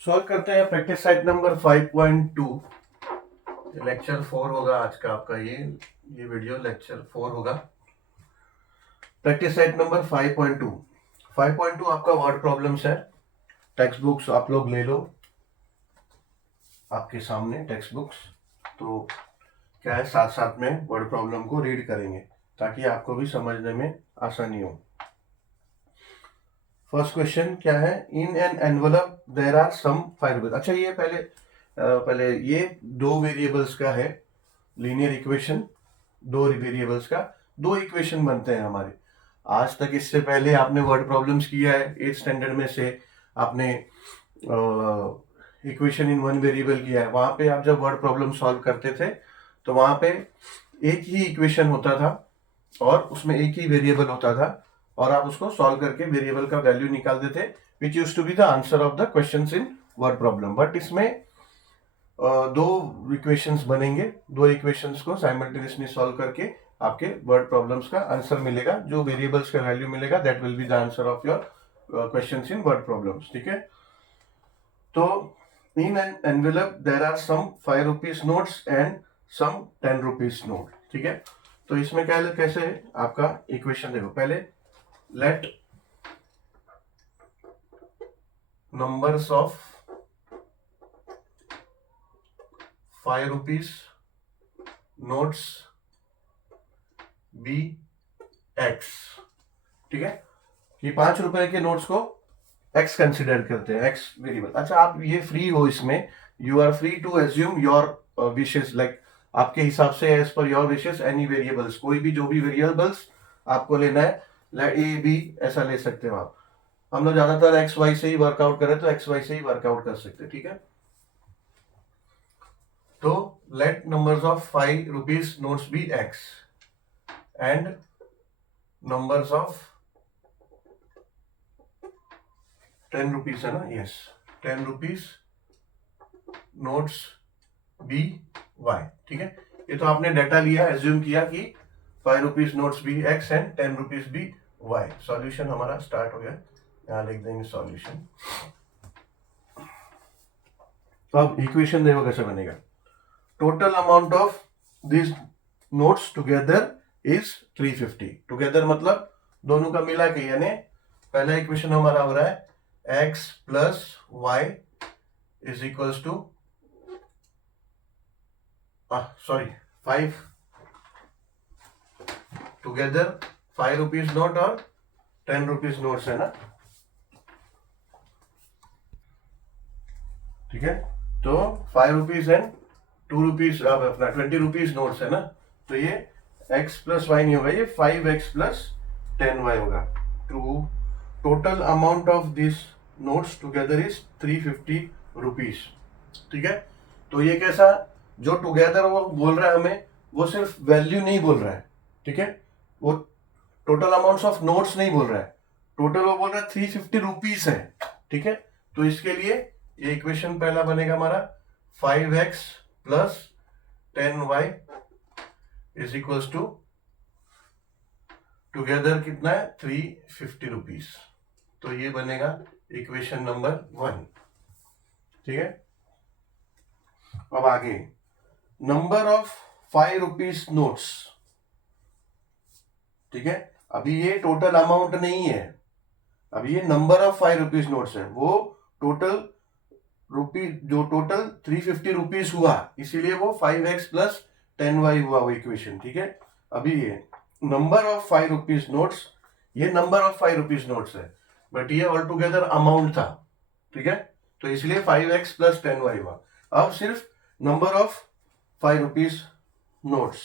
Solve करते हैं practice set number 5.2। Lecture 4 होगा आज का आपका। ये वीडियो लेक्चर 4 होगा। Practice set number 5.2। 5.2 आपका वर्ड प्रॉब्लम्स है। टेक्स्ट बुक्स आप लोग ले लो, आपके सामने टेक्स्ट बुक्स। तो क्या है, साथ साथ में वर्ड प्रॉब्लम को रीड करेंगे ताकि आपको भी समझने में आसानी हो। फर्स्ट क्वेश्चन क्या है, in an envelope there are some 5 rupees. अच्छा, ये पहले ये दो वेरिएबल्स का है लीनियर इक्वेशन। दो वेरिएबल्स का दो इक्वेशन बनते हैं हमारे। आज तक इससे पहले आपने वर्ड प्रॉब्लम्स किया है 8th स्टैंडर्ड में से। आपने इक्वेशन इन वन वेरिएबल किया है। वहां पे आप जब वर्ड प्रॉब्लम सॉल्व करते थे तो वहां पे एक ही इक्वेशन होता था और उसमें एक ही वेरिएबल होता था और आप उसको सॉल्व करके वेरिएबल का वैल्यू निकालते थे, which use to be the answer of the question in word problem. But इसमें दो इक्वेशंस बनेंगे। दो इक्वेशंस को साइमल्टेनियसली सॉल्व करके आपके वर्ड प्रॉब्लम्स का आंसर मिलेगा। जो वेरिएबल्स का वैल्यू मिलेगा that will be the answer of your questions in word problems. ठीक है, तो in an envelope there are some 5 rupees notes and some 10 rupees note. ठीक है, तो इसमें क्या कैसे है आपका इक्वेशन देखो। पहले let numbers of 5 rupees notes be x. ठीक है, ये 5 रुपए के नोट्स को एक्स कंसिडर करते हैं, एक्स वेरिएबल। अच्छा, आप ये फ्री हो इसमें, you are free to assume your wishes, like आपके हिसाब से as per your wishes any variables, कोई भी जो भी वेरिएबल्स आपको लेना है, लाइक ए बी ऐसा ले सकते हो आप। हम लोग ज्यादातर एक्स वाई से ही वर्कआउट करें तो एक्स वाई से ही वर्कआउट कर सकते हैं। ठीक है, तो let numbers of 5 rupees notes be x and numbers of 10 rupees है ना, yes, 10 rupees notes be y. ठीक है, ये तो आपने डाटा लिया, एज्यूम किया कि 5 rupees notes be x and 10 rupees be y. Solution हमारा स्टार्ट हो गया, यहां लिख देंगे सॉल्यूशन। तो अब इक्वेशन देखो कैसे बनेगा। Total amount of this notes together is 350। Together मतलब दोनों का मिला के, यानी पहला इक्वेशन हमारा हो रहा है x plus y is equals to sorry 5 together 5 rupees note और 10 रुपीज नोट्स है ना। ठीक है, तो 5 रुपीज एंड 2 रुपीज अपना 20 रुपीज नोट्स है ना। तो ये x प्लस वाई नहीं होगा, ये 5x प्लस 10y होगा। To total amount of this notes together is 350 rupees. ठीक है, तो ये कैसा, जो टुगेदर वो बोल रहा है हमें, वो सिर्फ वैल्यू नहीं बोल रहा है। ठीक है, वो टोटल अमाउंट ऑफ नोट्स नहीं बोल रहा है, टोटल वो बोल रहा है 350 रुपीज है। ठीक है, तो इसके लिए ये इक्वेशन पहला बनेगा हमारा 5x plus 10y is equals to together कितना है 350 रुपीज। तो ये बनेगा इक्वेशन नंबर 1। ठीक है, अब आगे नंबर ऑफ 5 रुपीज नोट्स। ठीक है, अभी ये टोटल अमाउंट नहीं है, अभी ये नंबर ऑफ 5 रुपीज नोट्स है। वो टोटल जो टोटल 350 रुपीज हुआ, इसीलिए वो 5x प्लस 10y हुआ वो इक्वेशन। ठीक है, अभी ये नंबर ऑफ 5 रुपीज नोट्स, ये नंबर ऑफ 5 रुपीज नोट्स है, बट ये ऑल टुगेदर अमाउंट था। ठीक है, तो इसलिए 5x प्लस 10y हुआ। अब सिर्फ number of 5 rupees notes,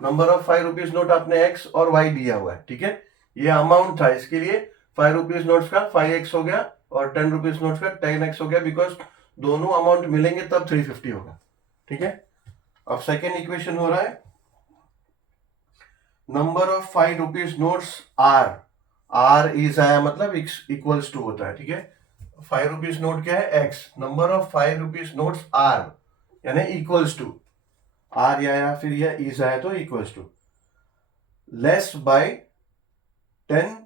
number of 5 rupees note आपने x और y दिया हुआ है। ठीक है, ये अमाउंट था, इसके लिए 5 रुपीज नोट्स का 5x हो गया और 10 रुपीज नोट्स का 10x हो गया, बिकॉज दोनों अमाउंट मिलेंगे तब 350 होगा। ठीक है, अब सेकेंड इक्वेशन हो रहा है number of 5 rupees notes are is आया मतलब इक्वल्स टू होता है। ठीक है, 5 रुपीज नोट क्या है x, number of 5 rupees notes are यानी इक्वल्स टू आर, या फिर यह इज आया तो equals to less by 10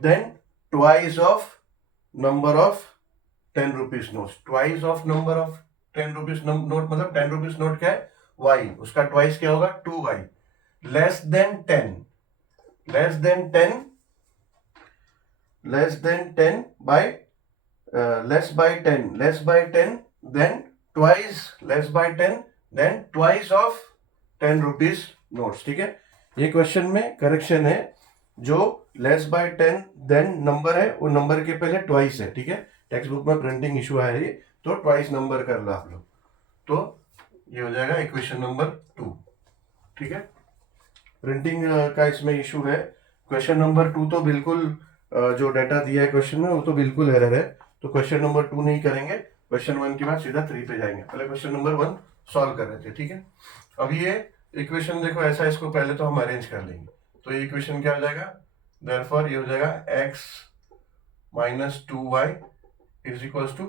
then twice of number of 10 rupees note, twice of number of 10 rupees note, मतलब 10 रुपीज नोट क्या है, y, उसका ट्वाइस क्या होगा 2y, less than 10, less than 10, less than 10 by less by 10, less by 10, then twice, less by 10, then twice of 10 rupees notes. ठीक है, ये question में करेक्शन है, जो लेस बाय 10 देन नंबर है वो नंबर के पहले ट्वाइस है। ठीक है, टेक्स्ट बुक में प्रिंटिंग इशू है ये, तो ट्वाइस नंबर कर लो आप लोग, तो ये हो जाएगा इक्वेशन नंबर 2। ठीक है, प्रिंटिंग का इसमें इशू है। क्वेश्चन नंबर 2 तो बिल्कुल जो डाटा दिया है क्वेश्चन में वो तो बिल्कुल एरर है, तो क्वेश्चन नंबर 2 नहीं करेंगे, क्वेश्चन 1 के बाद सीधा 3 पे जाएंगे। पहले क्वेश्चन नंबर 1 सॉल्व कर रहे थे। ठीक है, अब ये इक्वेशन देखो ऐसा, इसको पहले तो हम अरेंज कर लेंगे, तो ये इक्वेशन क्या हो जाएगा, देयरफॉर ये हो जाएगा x minus 2y is equals to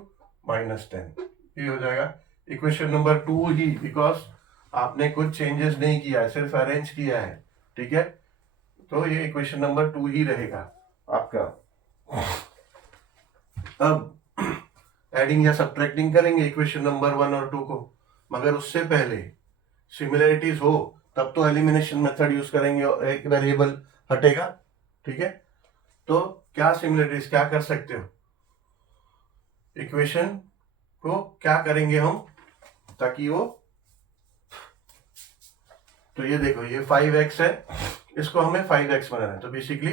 -10, ये हो जाएगा इक्वेशन नंबर 2 ही, बिकॉज आपने कुछ चेंजेस नहीं किया है, सिर्फ अरेंज किया है। ठीक है, तो ये इक्वेशन नंबर 2 ही रहेगा आपका। अब एडिंग या सब्ट्रैक्टिंग करेंगे इक्वेशन नंबर 1 और 2 को, मगर उससे पहले सिमिलरिटीज हो तब तो एलिमिनेशन मेथड यूज करेंगे और एक वेरिएबल हटेगा। ठीक है, तो क्या सिमिलरिटीज क्या कर सकते हो, इक्वेशन को क्या करेंगे हम ताकि वो, तो ये देखो ये 5x है, इसको हमें 5x बनाना है, तो बेसिकली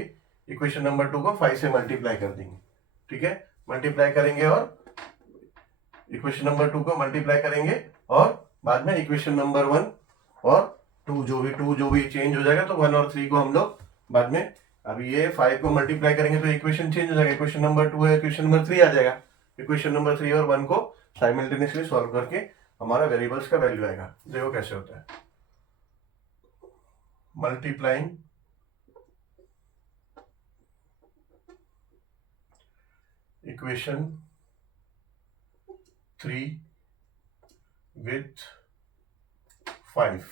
इक्वेशन नंबर 2 को 5 से मल्टीप्लाई कर देंगे। ठीक है, मल्टीप्लाई करेंगे और इक्वेशन नंबर 2 को मल्टीप्लाई करेंगे और बाद में इक्वेशन नंबर 1 और 2 जो भी चेंज हो जाएगा, तो 1 और 3 को हम लोग बाद में, अभी ये 5 को मल्टीप्लाई करेंगे तो इक्वेशन चेंज हो जाएगा, इक्वेशन नंबर 2 है, इक्वेशन नंबर 3 आ जाएगा, इक्वेशन नंबर 3 और 1 को साइमल्टेनियसली सॉल्व करके हमारा वेरिएबल्स का वैल्यू आएगा। देखो कैसे होता है, multiplying equation 3 with 5,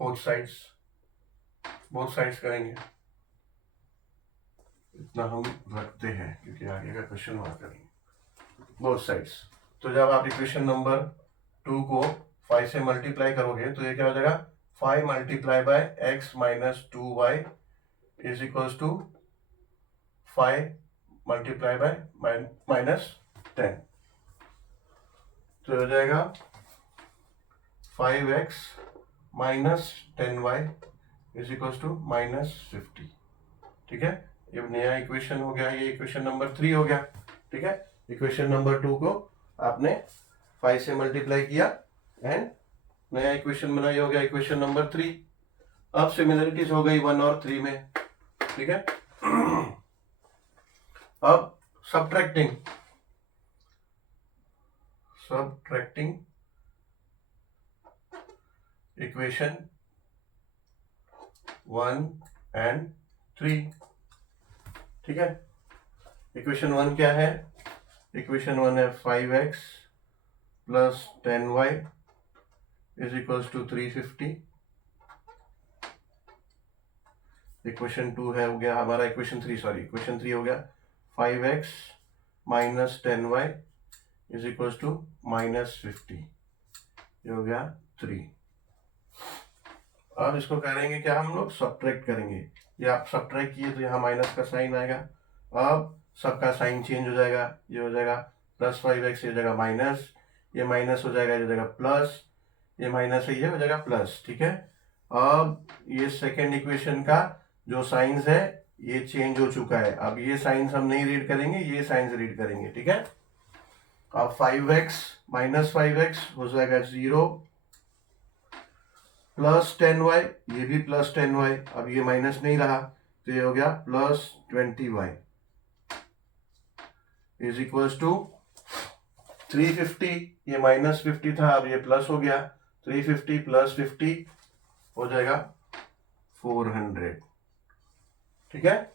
both sides करेंगे, इतना हम रखते हैं क्योंकि आगे का क्वेश्चन वहां करेंगे बोथ साइड्स। तो जब आप इक्वेशन नंबर 2 को 5 से मल्टीप्लाई करोगे तो ये क्या हो जाएगा, 5 multiply by x minus 2y is equals to 5 multiply by -10, तो हो जाएगा 5x minus 10y is equals to -50। ठीक है, ये नया इक्वेशन हो गया, ये इक्वेशन नंबर 3 हो गया। ठीक है, इक्वेशन नंबर 2 को आपने 5 से मल्टीप्लाई किया एंड नया इक्वेशन बना, ये हो गया इक्वेशन नंबर 3। अब सिमिलरिटीज हो गई 1 और 3 में। ठीक है, अब सब्ट्रैक्टिंग इक्वेशन 1 एंड 3। ठीक है, इक्वेशन 1 क्या है, इक्वेशन 1 है 5x plus 10y is equals to 350। Equation 2 है हो गया हमारा इक्वेशन 3 हो गया 5x minus 10y is equals to -50, ये हो गया 3। अब इसको करेंगे क्या, हम लोग सब्ट्रैक्ट करेंगे, ये आप सब्ट्रैक्ट किए तो यहाँ माइनस का साइन आएगा, अब सबका साइन चेंज हो जाएगा, ये हो जाएगा प्लस 5x, ये हो जाएगा माइनस, ये माइनस हो जाएगा, ये हो जाएगा प्लस, ये माइनस है, ये हो जाएगा प्लस। ठीक है, अब ये सेकेंड इक्वेशन का जो साइंस है ये चेंज हो चुका है, अब ये साइंस हम नहीं रीड करेंगे, ये साइंस रीड करेंगे। ठीक है, अब 5x माइनस 5x हो जाएगा 0, प्लस 10y, ये भी प्लस 10y, अब ये माइनस नहीं रहा तो ये हो गया plus 20y is equals to 350, ये -50 था, अब ये प्लस हो गया, 350 प्लस 50 हो जाएगा 400। ठीक है,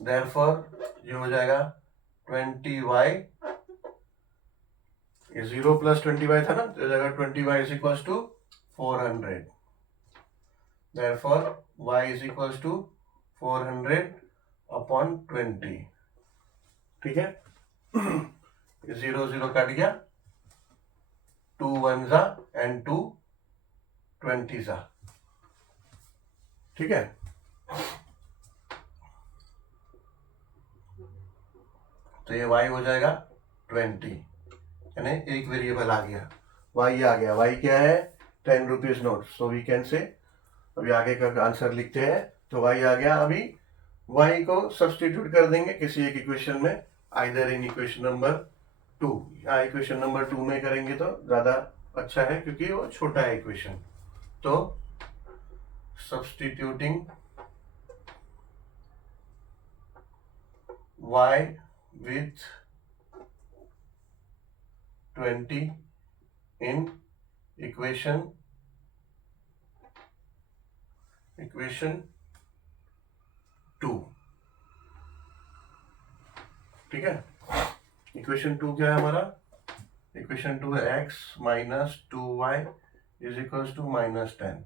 देयरफॉर ये हो जाएगा 20y, ये 0 प्लस 20y था ना, तो हो जाएगा 20y is equals to 400, therefore y is equals to 400 upon 20। ठीक है, 0 0 कट गया, 2 1 जा एंड 2 20 जा, ठीक है। तो ये y हो जाएगा 20, यानी एक वेरिएबल आ गया, y आ गया। y क्या है? 10 rupees note. So we can say, अभी आगे का आंसर लिखते हैं। तो y आ गया। अभी y को सब्सटीट्यूट कर देंगे किसी एक इक्वेशन में, आइदर इन इक्वेशन नंबर 2 या इक्वेशन नंबर 2 में करेंगे तो ज्यादा अच्छा है, क्योंकि वो छोटा है इक्वेशन। तो substituting y with 20 in equation 2, ठीक है। इक्वेशन 2 क्या है हमारा? इक्वेशन 2 है x minus 2y is equals to -10।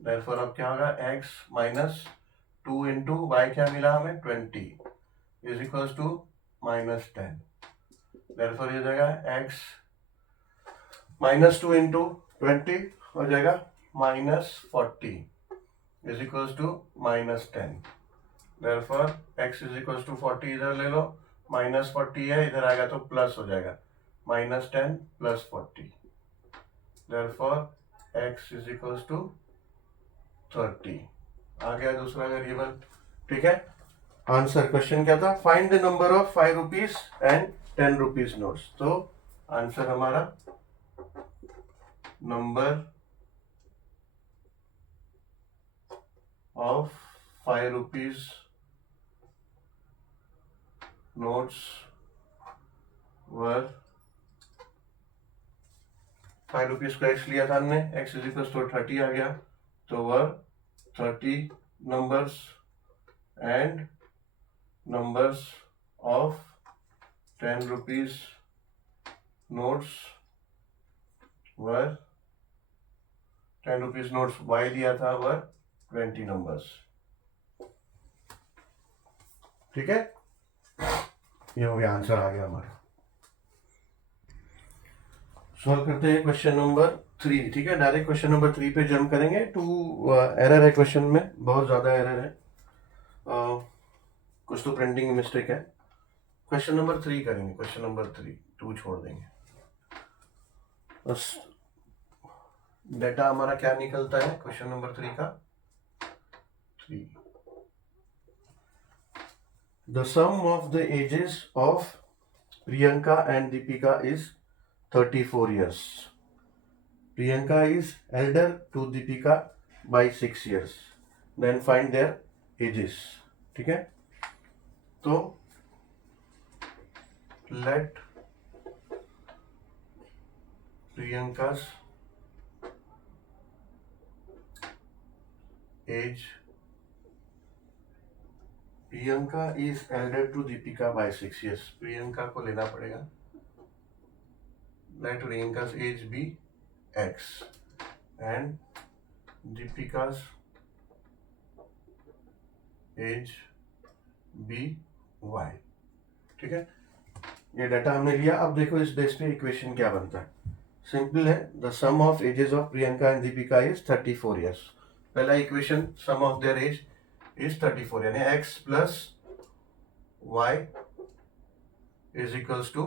Therefore अब क्या होगा? x माइनस 2 इंटू वाई क्या मिला हमें? 20 इज इक्वल्स टू -10। देयरफॉर ये हो जाएगा x माइनस 2 इंटू 20 हो जाएगा -40 is equals to -10। Therefore x is equals to 40 इधर ले लो, -40 है, इधर आएगा तो प्लस हो जाएगा, -10 plus 40। Therefore x is equals to 30 आ गया दूसरा वेरिएबल, ठीक है। आंसर क्वेश्चन क्या था? Find the number of 5 rupees and 10 rupees notes. तो आंसर हमारा number of 5 rupees notes were, 5 rupees का एक्स लिया था हमने, एक्स इज इक्वल टू 30 आ गया, तो were 30 numbers and numbers of 10 rupees notes were, 10 rupees notes Y लिया था, वर 20 नंबर्स, ठीक है। ये हो गया, आंसर आ गया हमारा। सॉल्व करते हैं क्वेश्चन नंबर 3, ठीक है। डायरेक्ट क्वेश्चन नंबर 3 पे जंप करेंगे। 2 एरर है क्वेश्चन में, बहुत ज्यादा एरर है, कुछ तो प्रिंटिंग मिस्टेक है। क्वेश्चन नंबर 3 करेंगे, क्वेश्चन नंबर 3, 2 छोड़ देंगे। बस डेटा हमारा क्या निकलता है क्वेश्चन नंबर 3 का? 3, the sum of the ages of Priyanka and Deepika is 34 years. Priyanka is elder to Deepika by 6 years. Then find their ages. ठीक है, तो let Priyanka's age, Priyanka is elder to Deepika by 6 years. Priyanka को लेना पड़ेगा, let Priyanka's age be x and Deepika's age be y, ठीक है। ये data हमने लिया। अब देखो इस बेस पे इक्वेशन क्या बनता है। सिंपल है, the sum of ages of Priyanka and Deepika is 34 years। पहला equation, sum of their age is 34, यानी x plus y is equals to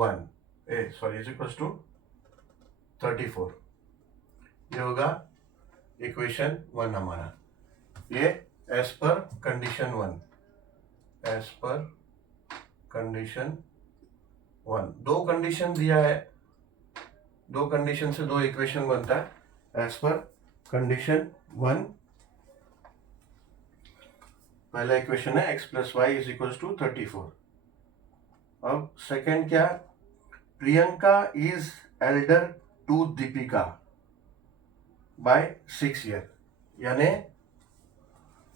1, is equals to 34। ये होगा इक्वेशन 1 हमारा। ये as per condition 1, as per condition 1। 2 condition दिया है, 2 condition से 2 equation बनता है। एज पर कंडीशन 1 पहला इक्वेशन है, x plus y is equals to 34। अब सेकेंड क्या? Priyanka is elder to Deepika by 6 year, यानी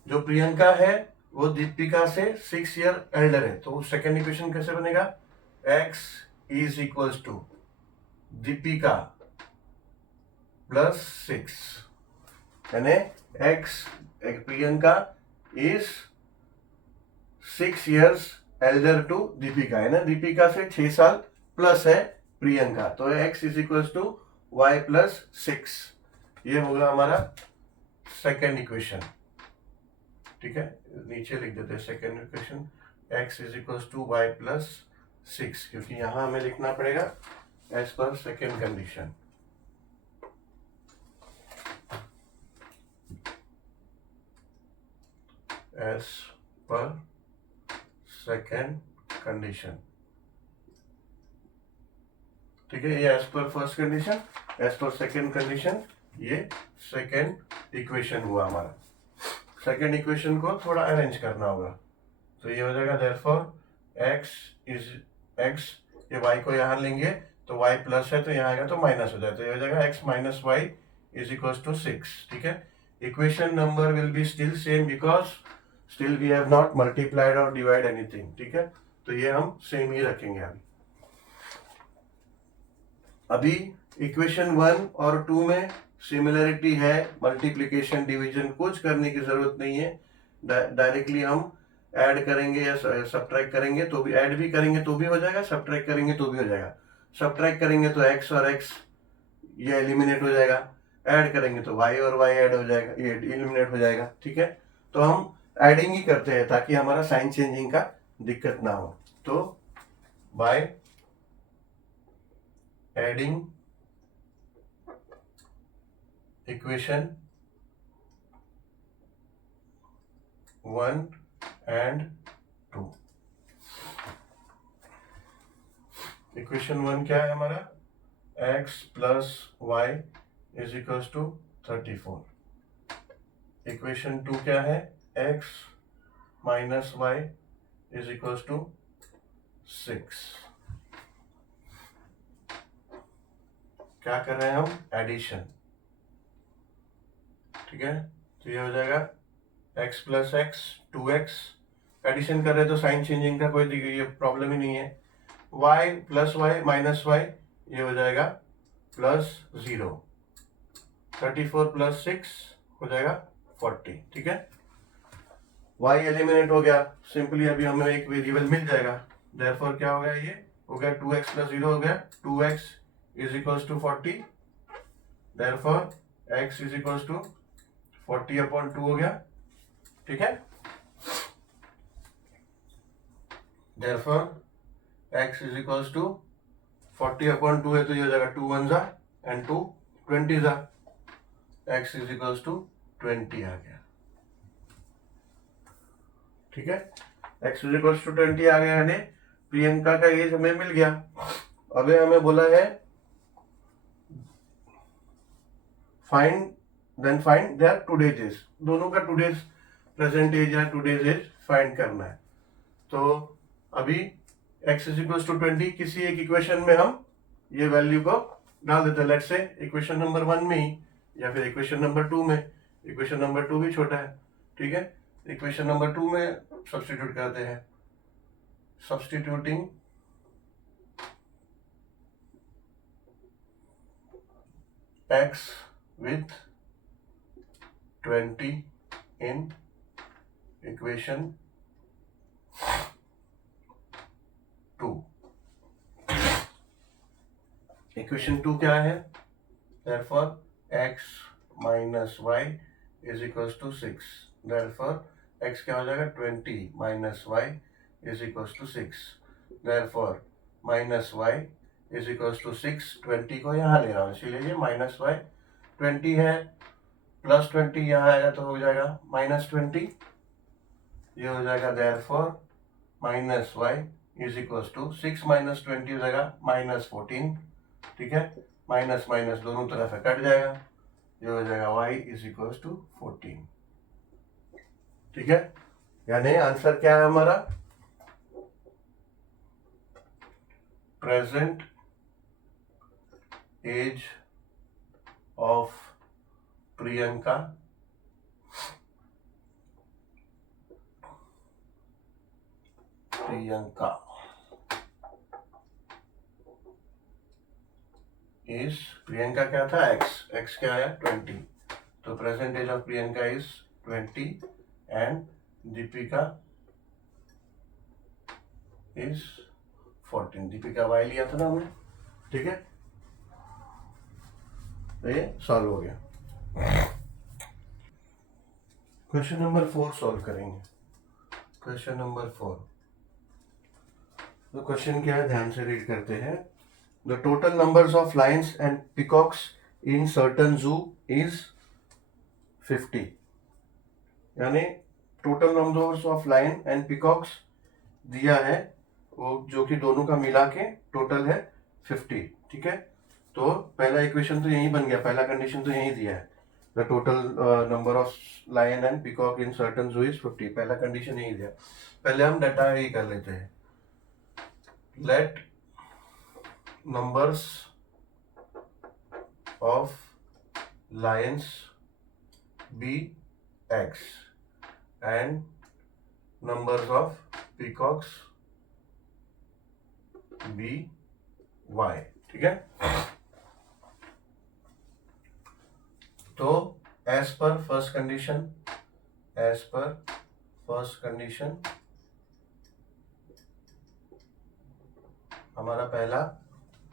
जो प्रियंका है वो दीपिका से 6 year एल्डर है। तो सेकेंड इक्वेशन कैसे बनेगा? x is equals to Deepika plus 6, यानी x, Priyanka is 6 years elder to Deepika है ना, दीपिका से 6 साल प्लस है प्रियंका, तो x is equal to y plus 6। ये होगा हमारा सेकेंड इक्वेशन। ठीक है, नीचे लिख देते हैं second equation, x is equal to y plus 6, क्योंकि यहां हमें लिखना पड़ेगा as per second condition. As per second condition. ठीक है, ये as per first condition, as per second condition, ये सेकेंड इक्वेशन हुआ हमारा। सेकेंड इक्वेशन को थोड़ा अरेंज करना होगा, तो ये हो जाएगा देयरफॉर x इज x, ये y को यहाँ लेंगे तो y प्लस है तो यहाँ आएगा तो माइनस हो जाए, तो ये हो जाएगा x minus y is equal to 6। ठीक है, equation number will be still same because still we have not multiplied और डिवाइड एनीथिंग। ठीक है, तो ये हम सेम ही रखेंगे। अभी इक्वेशन 1 और 2 में सिमिलरिटी है, मल्टीप्लिकेशन डिवीजन कुछ करने की जरूरत नहीं है, डायरेक्टली हम ऐड करेंगे या सब्ट्रैक्ट करेंगे तो भी, ऐड भी करेंगे तो भी हो जाएगा, सब्ट्रैक्ट करेंगे तो भी हो जाएगा। सब्ट्रैक्ट करेंगे तो x और x ये एलिमिनेट हो जाएगा, ऐड करेंगे तो y और y ऐड हो जाएगा, ये एलिमिनेट हो जाएगा। ठीक है, तो हम एडिंग ही करते हैं ताकि हमारा साइन चेंजिंग का दिक्कत ना हो। तो by adding equation 1 and 2, equation 1 क्या है हमारा, x plus y is equal to 34। Equation 2 क्या है, x minus y is equal to 6। क्या कर रहे हैं हम, एडिशन। ठीक है, तो ये हो जाएगा x plus x 2x, addition कर रहे हैं तो साइन चेंजिंग का कोई ये प्रॉब्लम ही नहीं है। y plus y minus y, ये हो जाएगा प्लस 0, 34 प्लस 6 हो जाएगा 40। ठीक है, y एलिमिनेट हो गया, सिंपली अभी हमें एक वेरिएबल मिल जाएगा, देयरफॉर क्या हो गया, ये हो गया 2x प्लस 0 हो गया, 2x is equal to 40, therefore x is equal to 40/2 हो गया। ठीक है, therefore x is equal to 40/2 है तो ये हो जाएगा 2 1 जा एंड 2 20 जा, x इज इक्वल टू 20 आ गया। ठीक है, x इज इक्वल टू 20 आ गया, यानी प्रियंका का एज हमें मिल गया। अभी हमें बोला है फाइंड देयर टुडेज एज, दोनों का टुडेज प्रेजेंट एज या टुडेज एज फाइंड करना है। तो अभी x इज इक्वल टू 20, किसी एक इक्वेशन में हम ये वैल्यू को डाल देते हैं, लेट्स से इक्वेशन नंबर 1 में ही या फिर इक्वेशन नंबर 2 में, इक्वेशन नंबर 2 भी छोटा है। ठीक है, इक्वेशन नंबर 2 में सब्स्टिट्यूट करते हैं, substituting x with 20 in equation 2। Equation 2 क्या है, therefore x minus y is equals to 6, therefore x क्या हो जाएगा, 20 minus y is equals to 6, therefore minus y is equals to 6, 20 को यहाँ ले रहा हूँ इसीलिए ये माइनस वाई, 20 है प्लस 20 यहाँ आएगा तो हो जाएगा माइनस 20, ये हो जाएगा therefore minus y is equal to 6 minus 20 हो जाएगा माइनस 14। ठीक है, माइनस माइनस दोनों तरफ है कट जाएगा, ये हो जाएगा y इज इक्वल टू 14। ठीक है, यानी आंसर क्या है हमारा, present age of Priyanka is, Priyanka क्या था, x क्या आया 20, तो present age of Priyanka is 20 and Deepika is 14। Deepika y लिया था ना हमने, ठीक है। तो ये सॉल्व हो गया। क्वेश्चन नंबर 4 सॉल्व करेंगे। क्वेश्चन नंबर 4, तो क्वेश्चन क्या है ध्यान से रीड करते हैं। The total numbers of lions and peacocks in certain zoo is 50। यानी total numbers of lion and peacocks दिया है, वो जो कि दोनों का मिला के टोटल है 50, ठीक है। तो पहला इक्वेशन तो यही बन गया, पहला कंडीशन तो यही दिया है, the total number of lion and peacock in certain zoo is 50। पहला कंडीशन यही दिया। पहले हम डाटा ही कर लेते हैं। Let numbers of lions be x and numbers of peacocks be y, ठीक है। तो एज पर फर्स्ट कंडीशन हमारा पहला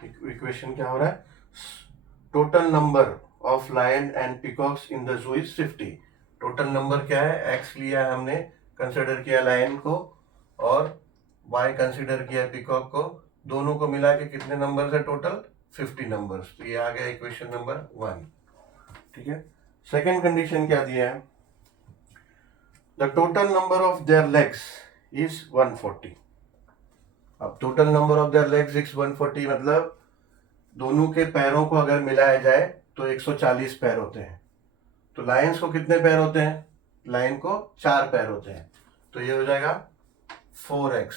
इक्वेशन क्या हो रहा है, total number of lion and peacocks in the zoo is 50। Total number क्या है, x लिया है हमने, कंसिडर किया लायन को, और y कंसिडर किया पिकॉक को, दोनों को मिला के कितने नंबर्स है टोटल, 50 नंबर्स। तो ये आ गया इक्वेशन नंबर 1, ठीक है। सेकेंड कंडीशन क्या दिया है, the total number of their legs is 140। अब total number of their legs is 140 मतलब दोनों के पैरों को अगर मिलाया जाए तो 140 पैर होते हैं। तो लायंस को कितने पैर होते हैं, लायन को 4 पैर होते हैं, तो ये हो जाएगा 4x,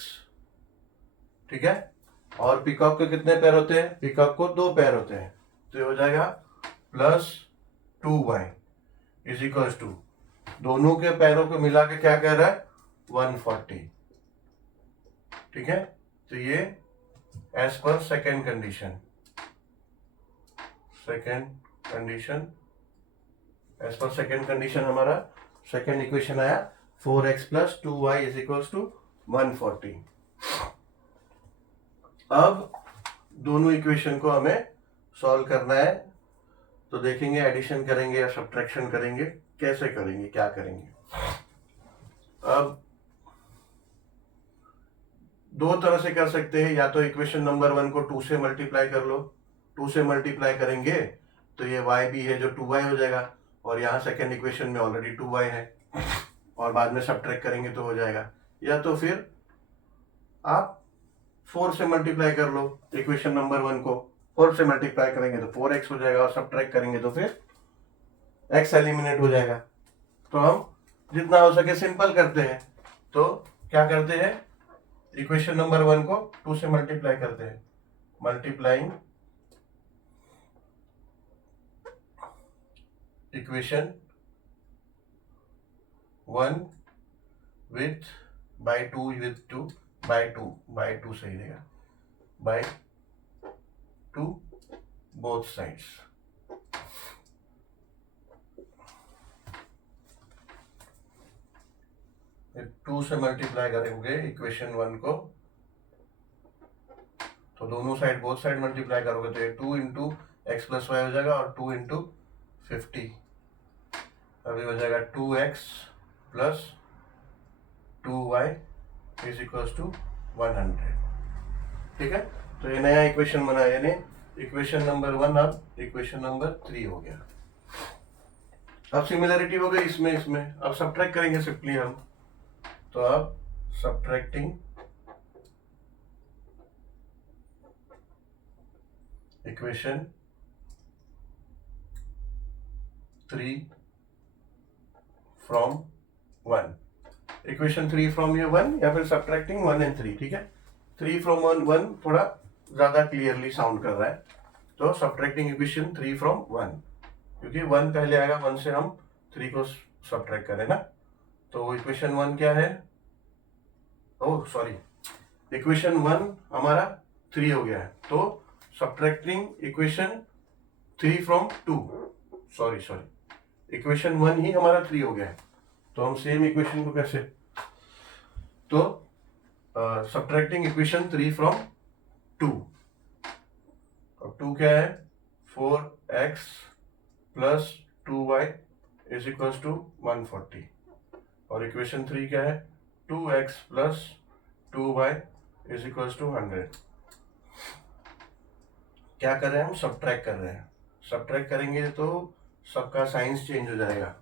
ठीक है। और पिकॉक के कितने पैर होते हैं, पिकॉक को 2 पैर होते हैं, तो ये हो जाएगा plus 2y is equal to, दोनों के पैरों को मिला के क्या कह रहा है, 140, ठीक है। तो ये एज पर सेकेंड कंडीशन हमारा सेकेंड इक्वेशन आया, 4x plus 2y is equal to 140। अब दोनों इक्वेशन को हमें सॉल्व करना है, तो देखेंगे एडिशन करेंगे या सब्ट्रैक्शन करेंगे, कैसे करेंगे, क्या करेंगे। अब दो तरह से कर सकते हैं, या तो इक्वेशन नंबर 1 को 2 से मल्टीप्लाई कर लो, 2 से मल्टीप्लाई करेंगे तो ये y भी है जो 2y हो जाएगा, और यहाँ सेकेंड इक्वेशन में ऑलरेडी 2y है, और बाद में सब्ट्रैक्ट करेंगे तो हो जाएगा। या तो फिर आप 4 से मल्टीप्लाई कर लो, इक्वेशन नंबर 1 को 4 से मल्टीप्लाई करेंगे तो 4x हो जाएगा, और सब्ट्रैक्ट करेंगे तो फिर x एलिमिनेट हो जाएगा। तो हम जितना हो सके सिंपल करते हैं, तो क्या करते हैं, इक्वेशन नंबर 1 को 2 से मल्टीप्लाई करते हैं, multiplying equation 1 with by 2 with 2 by 2 सही रहेगा, बाय 2 बोथ साइड्स। टू से मल्टीप्लाई करेंगे इक्वेशन 1 को, तो दोनों साइड बोथ साइड मल्टीप्लाई करोगे तो ये 2 इंटू एक्स प्लस वाई हो जाएगा, और 2 इंटू 50 अभी हो जाएगा 2x plus 2y is equal to 100, ठीक है। तो ये नया इक्वेशन बना, यानी इक्वेशन नंबर 1 अब इक्वेशन नंबर 3 हो गया। अब सिमिलरिटी हो गई इसमें, अब सब्ट्रैक्ट करेंगे सिंपली हम, तो अब subtracting equation 3 from 1, equation 3 from ये 1, या फिर सब्ट्रैक्टिंग 1 एंड 3, ठीक है। 3 फ्रॉम 1 थोड़ा ज्यादा क्लियरली साउंड कर रहा है, तो सब्ट्रैक्टिंग इक्वेशन 3 फ्रॉम 1, क्योंकि 1 पहले आएगा, 1 से हम 3 को सब्ट्रैक्ट करें ना, तो इक्वेशन 1 क्या है, ओह सॉरी, इक्वेशन 1 हमारा 3 हो गया है, तो subtracting equation 3 from 2, sorry equation 1 ही हमारा 3 हो गया है, तो हम सेम इक्वेशन को कैसे, तो सब्ट्रैक्टिंग इक्वेशन 3 फ्रॉम 2। अब 2 क्या है, 4x plus 2y is equals to 140, और इक्वेशन 3 क्या है, 2x plus 2y is equals to 100। क्या कर रहे हैं हम, सब्ट्रैक्ट कर रहे हैं। सब्ट्रैक्ट करेंगे तो सबका साइंस चेंज हो जाएगा।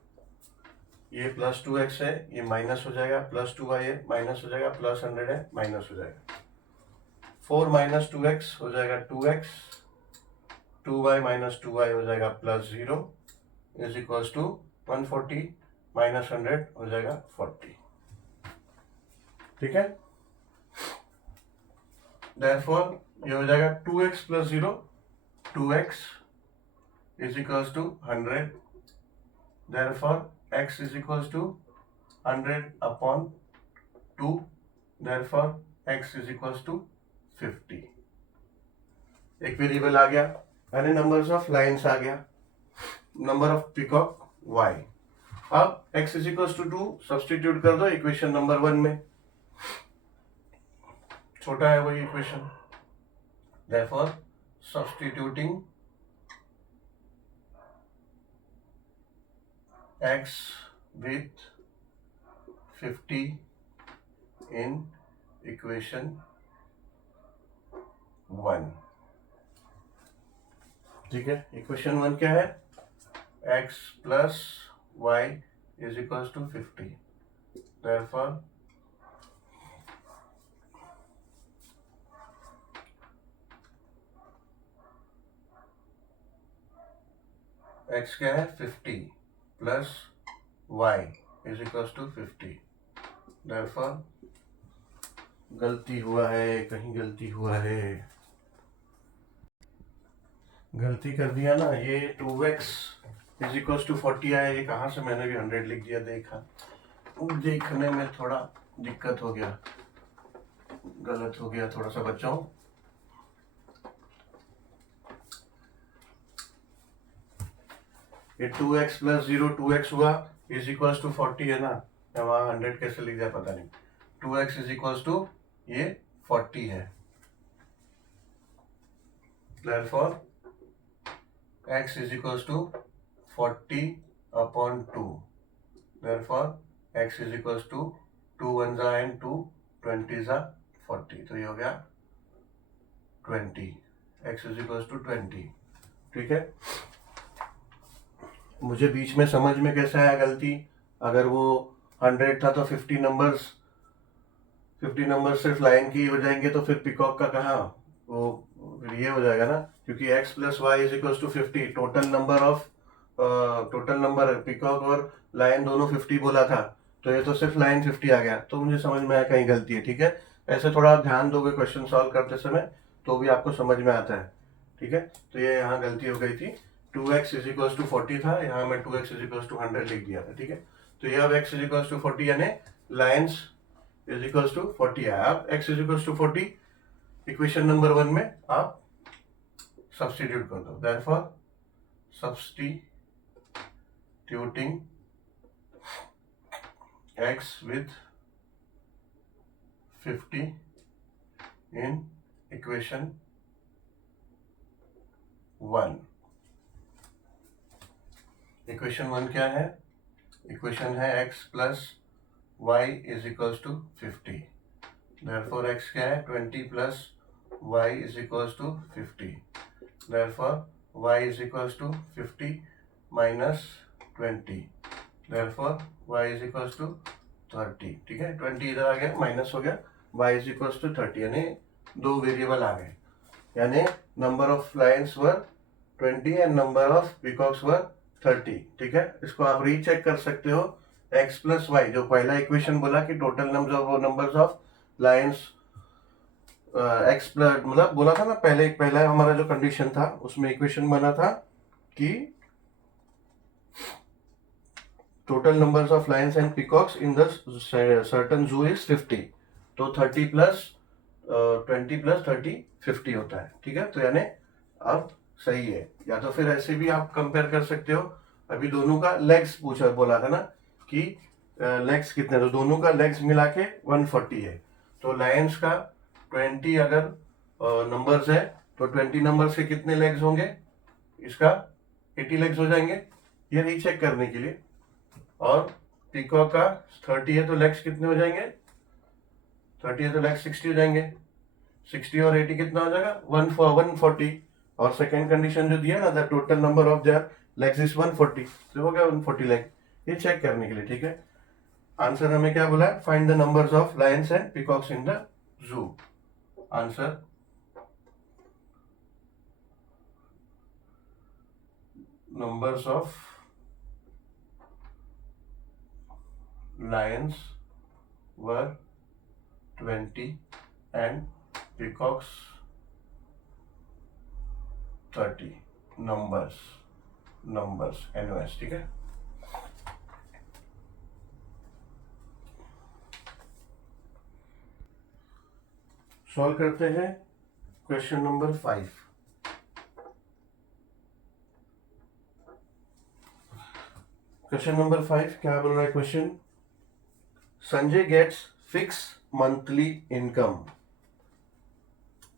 ये प्लस 2x है, ये माइनस हो जाएगा, प्लस 2y है, माइनस हो जाएगा, प्लस 100 है, माइनस हो जाएगा। 4 माइनस 2x हो जाएगा 2x, 2y माइनस 2y हो जाएगा plus 0 is equals to 140 minus 100 हो जाएगा 40। ठीक है, देयरफॉर ये हो जाएगा 2x plus 0, 2x is equals to 100, therefore x is equals to 100 upon 2, therefore x is equals to 50। एक वेरिएबल आ गया, यानी नंबर्स ऑफ लाइन्स आ गया, नंबर ऑफ पीकॉक y। अब x is equals to 2 substitute कर दो इक्वेशन नंबर 1 में, छोटा है वही equation, therefore substituting x with 50 in equation 1। ठीक है, इक्वेशन 1 क्या है, x plus y is equals to 50, therefore x क्या है 50 plus y is equals to 50, therefore गलती हुआ है, कहीं गलती हुआ है, गलती कर दिया ना। ये 2x इज इक्वल्स टू 40 आया, ये कहाँ से मैंने भी 100 लिख दिया, देखा, देखने में थोड़ा दिक्कत हो गया, गलत हो गया थोड़ा सा बच्चों। ये 2x प्लस 0 2x हुआ इज इक्वल्स टू 40 है ना, या वहाँ 100 कैसे लिख दिया पता नहीं। 2x इज इक्वल्स टू ये 40 है, therefore x is equals to 40 upon 2, therefore x is equals to 2 1 जा एंड 2 20 जा 40, तो ये हो गया 20, x इज इक्वल्स टू 20। ठीक है, मुझे बीच में समझ में कैसे आया गलती, अगर वो 100 था तो 50 नंबर्स सिर्फ लाइन की हो जाएंगे, तो फिर पिकॉक का कहाँ, वो ये हो जाएगा ना, क्योंकि x plus y is equals to 50, total number peacock और लाइन दोनों 50 बोला था, तो ये तो सिर्फ लाइन 50 आ गया, तो मुझे समझ में आया कहीं गलती है। ठीक है, ऐसे थोड़ा ध्यान दोगे क्वेश्चन सॉल्व करते समय तो भी आपको समझ में आता है। ठीक है, तो ये यहाँ गलती हो गई थी, 2x इज इक्वल्स टू 40 था, यहाँ मैं 2x इज इक्वल्स टू 100 लिख दिया था। ठीक है, तो ये अब x इज इक्वल्स टू 40 यानी लाइन्स इज इक्वल्स टू 40 आया। अब x is equals to 40 equation number 1 में आप सब्स्टिट्यूट कर दो, therefore substituting x with 50 in equation 1। Equation 1 क्या है, इक्वेशन है x plus y is equals to 50, therefore x क्या है 20 plus y is equals to 50, therefore y is equals to 50 minus 20, therefore y is equals to 30। ठीक है, 20 इधर आ गया, minus हो गया, y इज इक्वल्स टू 30, यानी दो वेरिएबल आ गए, यानी number of lions were 20 and number of peacocks were 30। ठीक है, इसको आप रीचेक कर सकते हो, x प्लस वाई, जो पहला इक्वेशन बोला कि total numbers of lines x plus, मतलब बोला था ना पहला हमारा जो कंडीशन था उसमें इक्वेशन बना था कि total numbers of lines and peacocks in the certain जू इज 50, तो 30 प्लस 20 प्लस 30 50 होता है। ठीक है, तो यानी अब सही है, या तो फिर ऐसे भी आप कंपेयर कर सकते हो। अभी दोनों का लेग्स बोला था ना कि लेग्स कितने, तो दोनों का लेग्स मिला के 140 है, तो लायंस का 20 अगर नंबर्स है तो 20 नंबर से कितने लेग्स होंगे, इसका 80 लेग्स हो जाएंगे, ये रीचेक करने के लिए। और पीकॉक का 30 है तो लेग्स कितने हो जाएंगे, 30 है तो लेग्स 60 हो जाएंगे, 60 और 80 कितना हो जाएगा 140। और सेकेंड कंडीशन जो दिया ना, the total number of their legs is 140, तो हो गया 140 लेग, ये चेक करने के लिए, ठीक है। आंसर हमें क्या बोला है, find the numbers of lions and peacocks in the जू। Answer numbers of lions were 20 and peacocks 30 numbers NOS, ठीक है। सॉल्व करते हैं क्वेश्चन नंबर 5। क्वेश्चन नंबर 5 क्या बोल रहा है question, Sanjay gets fix monthly income,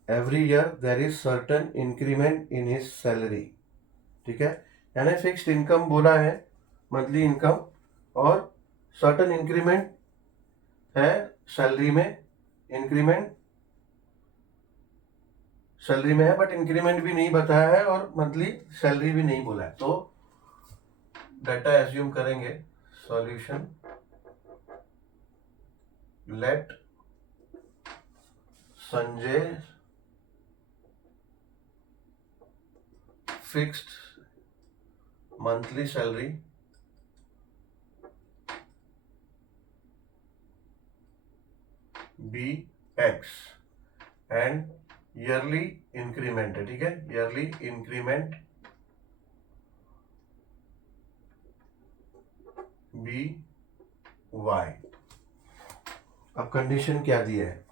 every year there is certain increment in his salary, ठीक है। यानी फिक्स्ड इनकम बोला है, मंथली इनकम, और सर्टन इंक्रीमेंट है सैलरी में, इंक्रीमेंट सैलरी में है बट इंक्रीमेंट भी नहीं बताया है और मंथली सैलरी भी नहीं बोला है। तो डाटा एज्यूम करेंगे, solution, let Sanjay fixed monthly salary be x and yearly increment है, ठीक है, ईयरली इंक्रीमेंट बी वाई। अब कंडीशन क्या दी है,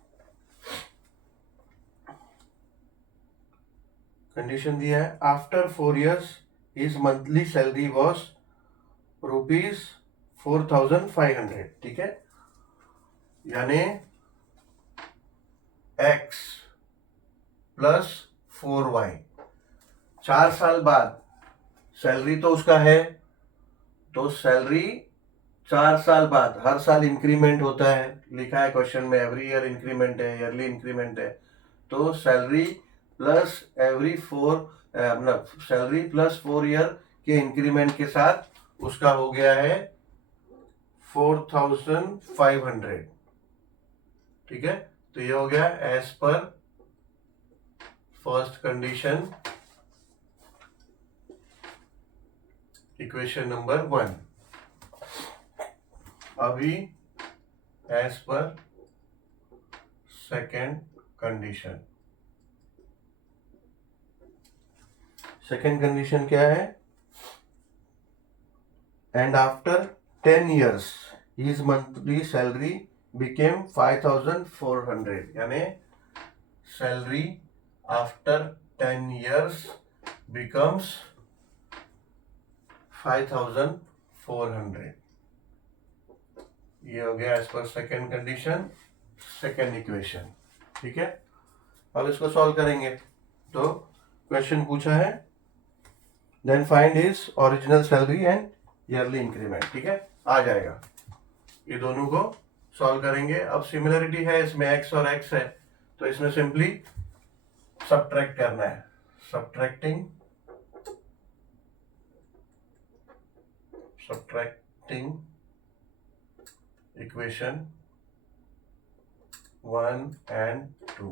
कंडीशन दिया है after 4 years his monthly salary was ₹4,500, ठीक है। यानी x प्लस 4y, 4 साल बाद सैलरी तो उसका है, तो सैलरी 4 साल बाद, हर साल इंक्रीमेंट होता है, लिखा है क्वेश्चन में, एवरी ईयर इंक्रीमेंट है, ईयरली इंक्रीमेंट है, तो सैलरी प्लस मतलब सैलरी प्लस 4 ईयर के इंक्रीमेंट के साथ उसका हो गया है 4,500, ठीक है। तो ये हो गया as per first condition, equation number 1। अभी as per second condition, second condition क्या है, and after 10 years his monthly salary became 5,400, यानी सैलरी आफ्टर 10 years बिकम्स 5,400। ये हो गया as per second condition, second equation, ठीक है। अब इसको सॉल्व करेंगे, तो क्वेश्चन पूछा है then find his original salary and yearly increment, ठीक है, आ जाएगा। ये दोनों को सॉल्व करेंगे। अब सिमिलरिटी है इसमें, x और x है, तो इसमें सिंपली सबट्रैक्ट करना है, सबट्रैक्टिंग इक्वेशन 1 and 2।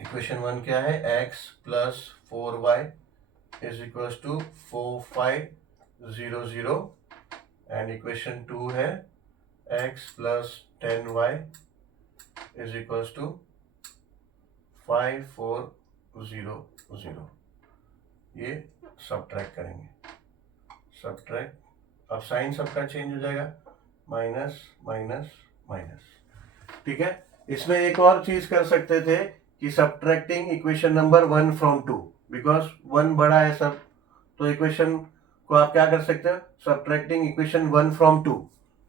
इक्वेशन 1 क्या है, x plus 4y is equal to 4500, and equation 2 है x plus 10y is equal to 5400। ये सबट्रैक्ट करेंगे, सबट्रैक्ट, अब साइन सबका चेंज हो जाएगा, माइनस माइनस माइनस, ठीक है। इसमें एक और चीज कर सकते थे कि subtracting equation number 1 from 2, because 1 बड़ा है सब, तो इक्वेशन को आप क्या कर सकते हो, सबट्रैक्टिंग इक्वेशन 1 फ्रॉम 2,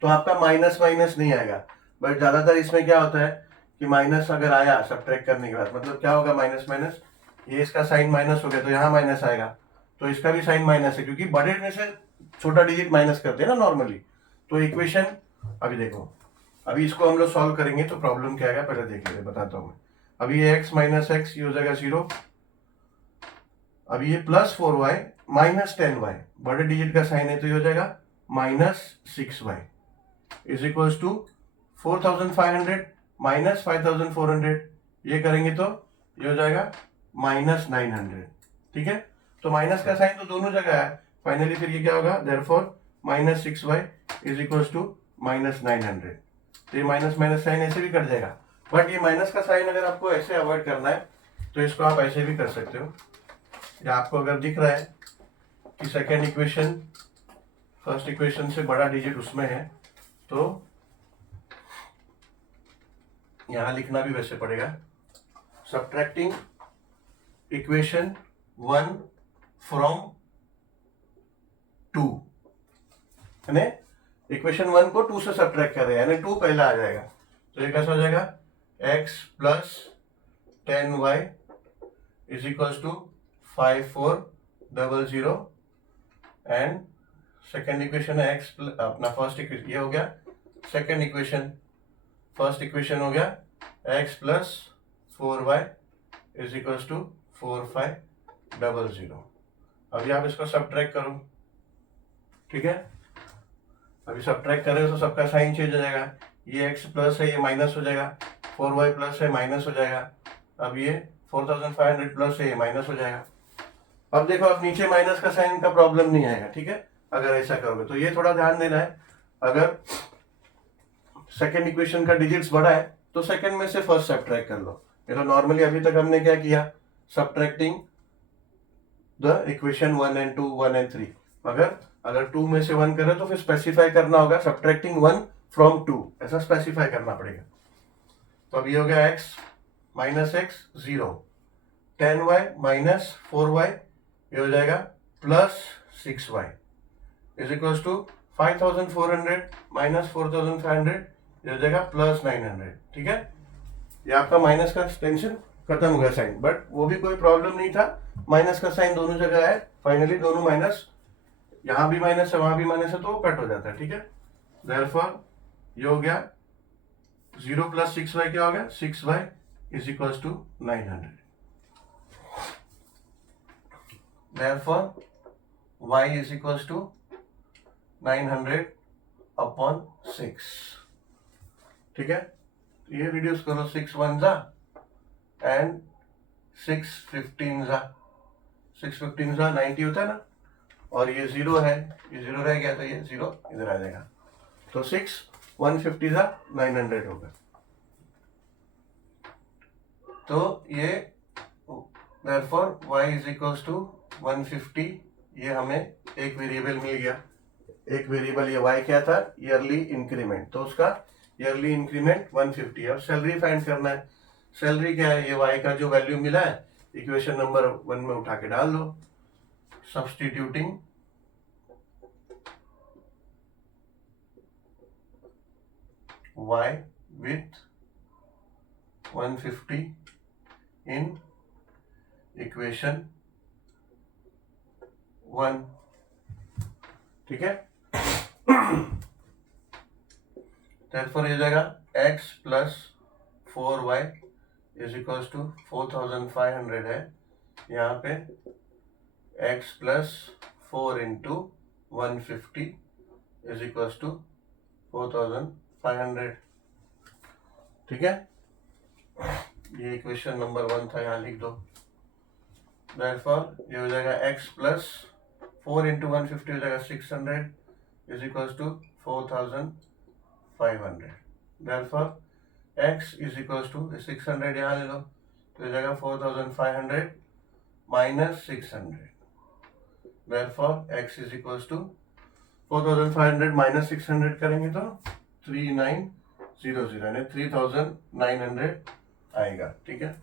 तो आपका माइनस माइनस नहीं आएगा, बट ज़्यादातर इसमें क्या होता है कि माइनस अगर आया सब्ट्रैक्ट करने के बाद, मतलब क्या होगा, माइनस माइनस, ये इसका साइन माइनस हो गया तो यहाँ माइनस आएगा, तो इसका भी साइन माइनस है, क्योंकि बड़े में से छोटा डिजिट माइनस करते हैं ना नॉर्मली। तो इक्वेशन अभी देखो, अभी इसको हम लोग सॉल्व करेंगे तो प्रॉब्लम क्या आएगा पहले देख लेते, बताता हूँ मैं। अभी ये x माइनस एक्स ये हो जाएगा 0, अभी ये प्लस 4y माइनस 10y, बड़े डिजिट का साइन है तो ये हो जाएगा minus 6y is equals to 4500 minus 5400, ये करेंगे तो ये हो जाएगा माइनस 900। ठीक है, तो माइनस का साइन तो दोनों जगह है, फाइनली फिर ये क्या होगा, therefore minus 6y is equals to minus 900। तो ये माइनस माइनस साइन ऐसे भी कट जाएगा, बट ये माइनस का साइन अगर आपको ऐसे अवॉइड करना है तो इसको आप ऐसे भी कर सकते हो, या आपको अगर दिख रहा है कि सेकेंड इक्वेशन फर्स्ट इक्वेशन से बड़ा डिजिट उसमें है तो यहां लिखना भी वैसे पड़ेगा, सब्ट्रैक्टिंग इक्वेशन 1 फ्रॉम 2, यानी इक्वेशन 1 को 2 से सब्ट्रैक्ट कर रहे हैं, यानी 2 पहला आ जाएगा, तो ये कैसा हो जाएगा, x plus 10y is equals to 5400, and second equation है x अपना फर्स्ट इक्वेशन, ये हो गया सेकेंड इक्वेशन, फर्स्ट इक्वेशन हो गया x plus 4y is equals to 4500। अभी आप इसको सब्ट्रैक्ट करो, ठीक है, अभी सब्ट्रैक्ट करें तो सबका साइन चेंज हो जाएगा, ये x प्लस है ये माइनस हो जाएगा, 4y प्लस है माइनस हो जाएगा, अब ये 4500 प्लस है ये माइनस हो जाएगा। अब देखो, अब नीचे माइनस का साइन का प्रॉब्लम नहीं आएगा, ठीक है, अगर ऐसा करोगे तो ये थोड़ा ध्यान देना है। अगर सेकेंड इक्वेशन का डिजिट्स बड़ा है तो सेकेंड में से फर्स्ट सब्ट्रैक्ट कर लो, तो नॉर्मली अभी तक हमने क्या किया, subtracting the equation 1 and 2 1 and 3, अगर 2 में से 1 करें तो फिर स्पेसिफाई करना होगा सब्ट्रैक्टिंग 1 फ्रॉम 2, ऐसा स्पेसिफाई करना पड़ेगा। तो अब ये हो गया x minus x 0, 10y minus 4y ये हो जाएगा plus 6y is equals to 5400 minus 4500 ये हो जाएगा प्लस 900। ठीक है, ये आपका माइनस का टेंशन खत्म हो गया साइन, बट वो भी कोई प्रॉब्लम नहीं था, माइनस का साइन दोनों जगह है, फाइनली दोनों माइनस, यहां भी माइनस है वहां भी माइनस है तो वो कट हो जाता है। ठीक है, देयरफॉर ये हो गया 0 प्लस 6y क्या हो गया, 6y is equals to 900। Therefore, y is equals to 900 upon 6। ठीक है, ये रिड्यूस करो, 6 1 जा एंड 6 15 जा, 6 15 जा 90 होता है ना, और ये 0 है, ये 0 रह गया तो ये 0 इधर आ जाएगा, तो 6 150 जा 900 होगा। तो ये therefore y is equals to 150, ये हमें एक वेरिएबल मिल गया, एक वेरिएबल ये y क्या था, ईयरली इंक्रीमेंट, तो उसका ईयरली इंक्रीमेंट 150। अब सैलरी फाइंड करना है, सैलरी क्या है, ये y का जो वैल्यू मिला है इक्वेशन नंबर 1 में उठा के डाल दो, substituting y with 150 in equation 1। ठीक है, therefore ये जाएगा x plus 4y is equals to 4500 है, यहाँ पे x plus 4 into 150 is equals to 4500। ठीक है, ये इक्वेशन नंबर 1 था, यहाँ लिख दो। Therefore ये हो जाएगा x प्लस 4 इंटू 150 हो जाएगा 600 is equals to 4500। Therefore x is equals to 600 यहाँ ले लो तो हो जाएगा 4500 minus 600। Therefore x is equals to 4500 minus 600 करेंगे तो 3900 यानी 3900 आएगा। ठीक है,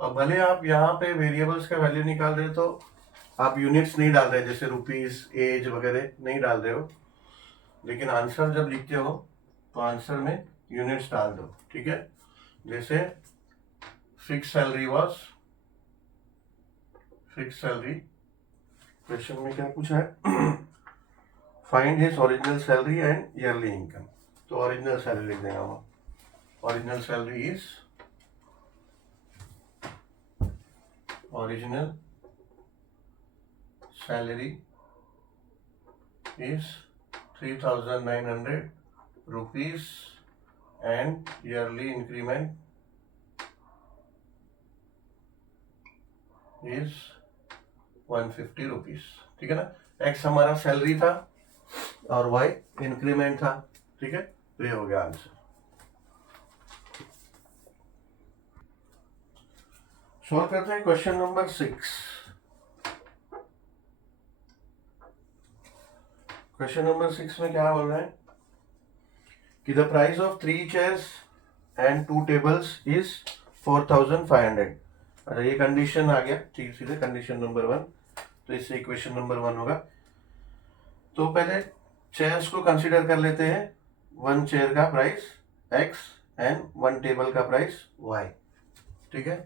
और भले आप यहाँ पे वेरिएबल्स का वैल्यू निकाल रहे हो तो आप यूनिट्स नहीं डाल रहे, जैसे रुपीस एज वगैरह नहीं डाल रहे हो, लेकिन आंसर जब लिखते हो तो आंसर में यूनिट्स डाल दो, ठीक है। जैसे fix salary was, fix salary question में क्या पूछा है, find his original salary and yearly income. तो ओरिजिनल सैलरी लिख देगा वो, original salary is, original salary is 3,900 rupees and yearly increment is 150 rupees, ठीक है ना। x हमारा सैलरी था और y इंक्रीमेंट था, ठीक है। तो ये हो गया आंसर। सॉल्व करते हैं क्वेश्चन नंबर 6। क्वेश्चन नंबर 6 में क्या बोल रहा है कि the price of 3 chairs and 2 tables is 4,500। अच्छा, ये कंडीशन आ गया, ठीक, सीधे कंडीशन नंबर 1। तो इससे इक्वेशन नंबर 1 होगा। तो पहले चेयर्स को कंसीडर कर लेते हैं। 1 चेयर का प्राइस x एंड 1 टेबल का प्राइस y, ठीक है।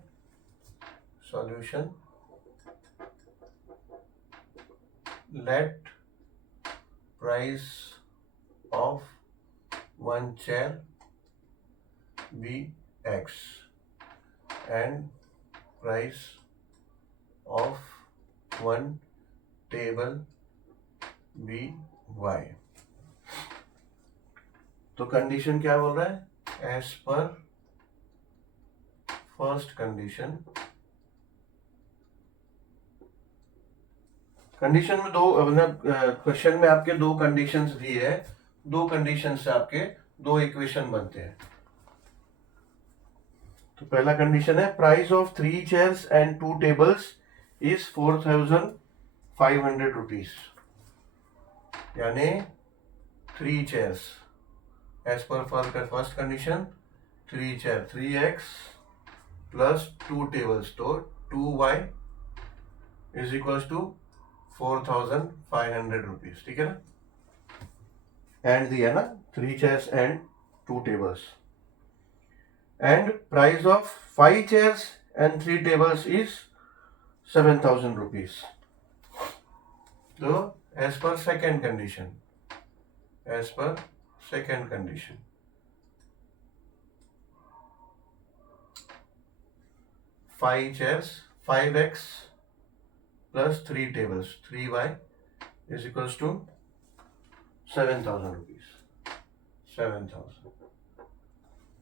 Solution, let price of 1 chair be x and price of 1 table be y। तो कंडीशन क्या बोल रहा है, as per first condition, condition में दो, क्वेश्चन में आपके दो कंडीशंस दी है, दो कंडीशन से आपके दो इक्वेशन बनते हैं। तो पहला कंडीशन है price of 3 chairs and 2 tables is 4,500 rupees, यानी 3 chairs as per first condition, 3 chair 3x plus 2 tables, तो 2y is equal to 4,500 rupees, ठीक है ना। एंड दिया ना, 3 chairs and 2 tables, and price of 5 chairs and 3 tables is 7,000 rupees. तो as per second condition, as per second condition, five chairs 5x plus 3 tables 3y is equals to 7,000 rupees, 7,000।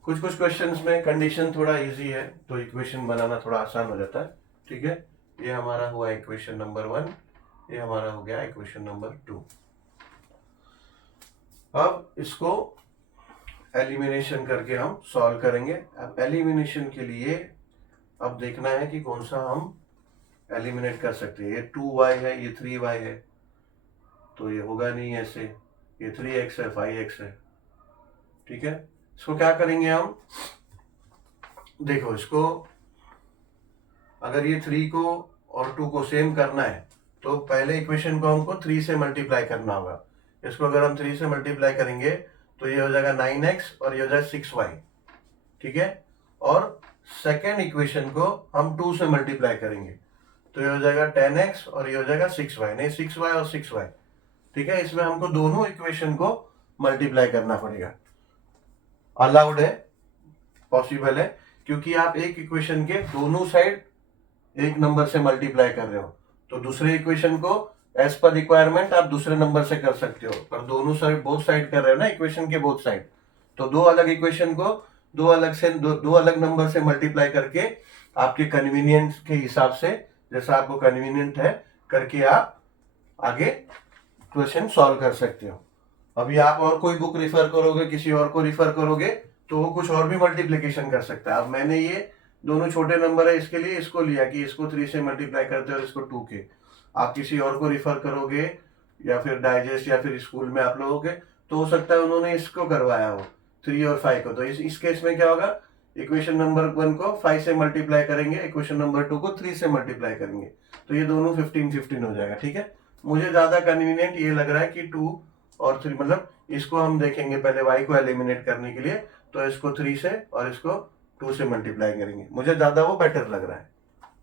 कुछ questions में condition थोड़ा easy है तो equation बनाना थोड़ा आसान हो जाता है, ठीक है। ये हमारा हुआ इक्वेशन नंबर 1, ये हमारा हो गया इक्वेशन नंबर 2। अब इसको एलिमिनेशन करके हम सॉल्व करेंगे। अब एलिमिनेशन के लिए अब देखना है कि कौन सा हम एलिमिनेट कर सकते हैं। ये 2y है, ये 3y है, तो ये होगा नहीं ऐसे। ये 3x है, 5x है, ठीक है। इसको क्या करेंगे हम, देखो इसको, अगर ये 3 को और 2 को सेम करना है तो पहले इक्वेशन को हमको 3 से मल्टीप्लाई करना होगा। इसको अगर हम 3 से मल्टीप्लाई करेंगे तो ये हो जाएगा 9x और ये हो जाएगा 6y, ठीक है। और सेकेंड इक्वेशन को हम 2 से मल्टीप्लाई करेंगे तो ये हो जाएगा 10x और ये हो जाएगा 6y, नहीं 6y और 6y, ठीक है। इसमें हमको दोनों इक्वेशन को मल्टीप्लाई करना पड़ेगा। अलाउड है, पॉसिबल है, क्योंकि आप एक इक्वेशन के दोनों साइड एक नंबर से मल्टीप्लाई कर रहे हो, तो दूसरे इक्वेशन को एज पर रिक्वायरमेंट आप दूसरे नंबर से कर सकते हो, पर दोनों साइड बोथ साइड कर रहे हो ना, इक्वेशन के बोथ साइड, तो दो अलग इक्वेशन को दो अलग नंबर से मल्टीप्लाई करके आपके कन्वीनियंस के हिसाब से, जैसा आपको कन्वीनियंट है, करके आप आगे क्वेश्चन सॉल्व कर सकते हो। अभी आप और कोई बुक रिफर करोगे, किसी और को रिफर करोगे तो वो कुछ और भी मल्टीप्लिकेशन कर सकता है। अब मैंने ये दोनों छोटे नंबर है इसके लिए इसको लिया कि इसको 3 से मल्टीप्लाई करते हो और इसको 2 के। आप किसी और को रिफर करोगे या फिर डाइजेस्ट या फिर स्कूल में आप लोगों के, तो हो सकता है उन्होंने इसको करवाया हो 3 और 5 को, तो इस केस में क्या होगा, इक्वेशन नंबर 1 को 5 से मल्टीप्लाई करेंगे, इक्वेशन नंबर 2 को 3 से मल्टीप्लाई करेंगे, तो ये दोनों 15 हो जाएगा, ठीक है। मुझे ज्यादा कन्वीनियंट ये लग रहा है कि 2 और 3, मतलब इसको हम देखेंगे पहले y को एलिमिनेट करने के लिए, तो इसको 3 से और इसको 2 से मल्टीप्लाई करेंगे, मुझे ज्यादा वो बेटर लग रहा है।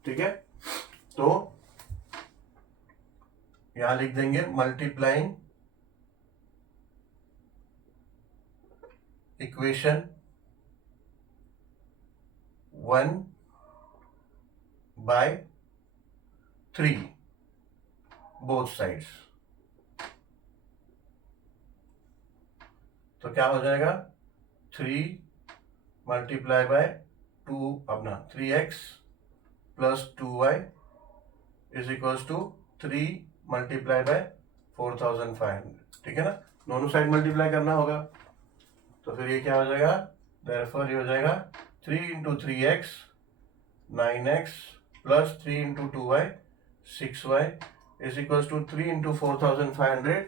ठीक है, तो यहां लिख देंगे multiplying equation 1 by 3 both sides. तो क्या हो जाएगा, 3 मल्टीप्लाई बाय 2 अपना 3x plus 2y is equals to 3 multiply by 4500। ठीक है ना, दोनों साइड मल्टीप्लाई करना होगा। तो फिर ये क्या हो जाएगा, देयरफॉर ये हो जाएगा 3 into 3x 9x plus 3 into 2y 6y is equals to 3 into 4500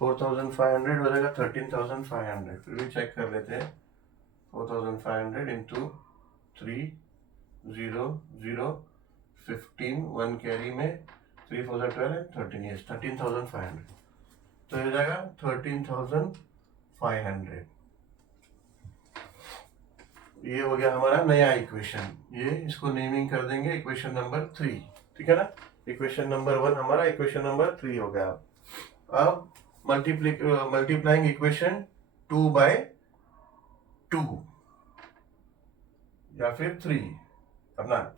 4500 हो जाएगा 13500। फिर भी चेक कर लेते हैं, 4500 इंटू 3 0 0 15 1 कैरी में 3 4 12 13 यस 13500। तो ये हो जाएगा 13500। ये हो गया हमारा नया इक्वेशन, ये इसको नेमिंग कर देंगे इक्वेशन नंबर 3। ठीक है ना, इक्वेशन नंबर 1 हमारा इक्वेशन नंबर 3 हो गया। अब मल्टीप्लाइंग इक्वेशन 2 बाय 2 या फिर 3 अपना,